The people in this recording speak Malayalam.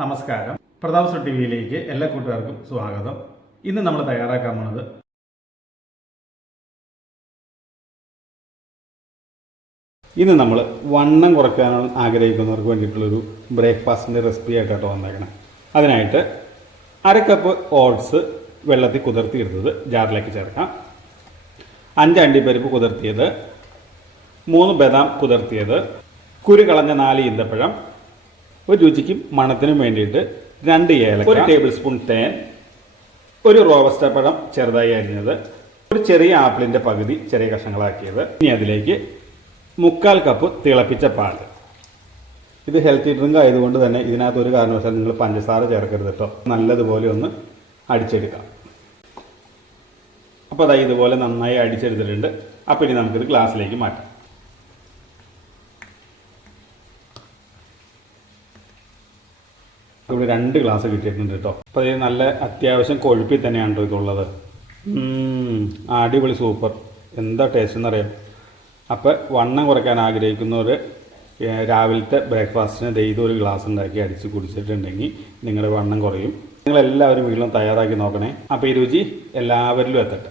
നമസ്കാരം. പ്രതാപ് സു ടി വിയിലേക്ക് എല്ലാ കൂട്ടുകാർക്കും സ്വാഗതം. ഇന്ന് നമ്മൾ തയ്യാറാക്കാൻ പോണത് ഇന്ന് നമ്മൾ വണ്ണം കുറയ്ക്കാൻ ആഗ്രഹിക്കുന്നവർക്ക് വേണ്ടിയിട്ടുള്ളൊരു ബ്രേക്ക്ഫാസ്റ്റിന്റെ റെസിപ്പി ആയിട്ടാണ് വന്നേക്കണം. അതിനായിട്ട് അര കപ്പ് ഓട്സ് വെള്ളത്തിൽ കുതിർത്തിയെടുത്തത് ജാറിലേക്ക് ചേർക്കാം. അഞ്ച് അണ്ടിപ്പരിപ്പ് കുതിർത്തിയത് മൂന്ന് ബദാം കുതിർത്തിയത് കുരു കളഞ്ഞ നാല് ഈന്തപ്പഴം ഒരു രുചിക്കും മണത്തിനും വേണ്ടിയിട്ട് രണ്ട് ഏലക്ക ഒരു ടേബിൾ സ്പൂൺ തേൻ ഒരു റോബസ്റ്റ പഴം ചെറുതായി അരിഞ്ഞത് ഒരു ചെറിയ ആപ്പിളിന്റെ പകുതി ചെറിയ കഷ്ണങ്ങളാക്കിയത്. ഇനി അതിലേക്ക് മുക്കാൽ കപ്പ് തിളപ്പിച്ച പാൽ. ഇത് ഹെൽത്തി ഡ്രിങ്ക് ആയതുകൊണ്ട് തന്നെ ഇതിനകത്ത് ഒരു കാരണവശാലും നിങ്ങൾ പഞ്ചസാര ചേർക്കരുത് കേട്ടോ. നല്ലതുപോലെ ഒന്ന് അടിച്ചെടുക്കാം. അപ്പോൾ അതായത് ഇതുപോലെ നന്നായി അടിച്ചെടുത്തിട്ടുണ്ട്. അപ്പോൾ ഇനി നമുക്കിത് ഗ്ലാസ്സിലേക്ക് മാറ്റാം. ഇവിടെ രണ്ട് ഗ്ലാസ് കിട്ടിയിട്ടുണ്ട് കേട്ടോ അപ്പോൾ ഇത് നല്ല അത്യാവശ്യം കൊഴുപ്പിൽ തന്നെയാണ് കേട്ടോ ഇതുള്ളത്. അടിപൊളി സൂപ്പർ. എന്താ ടേസ്റ്റ് എന്നറിയാം. അപ്പോൾ വണ്ണം കുറയ്ക്കാൻ ആഗ്രഹിക്കുന്നവർ രാവിലത്തെ ബ്രേക്ക്ഫാസ്റ്റിന് ഒരു ഗ്ലാസ് ഉണ്ടാക്കി അടിച്ച് കുടിച്ചിട്ടുണ്ടെങ്കിൽ നിങ്ങളുടെ വണ്ണം കുറയും. നിങ്ങളെല്ലാവരും വീട്ടിലും തയ്യാറാക്കി നോക്കണേ. അപ്പോൾ ഈ രുചി എല്ലാവരിലും എത്തട്ടെ.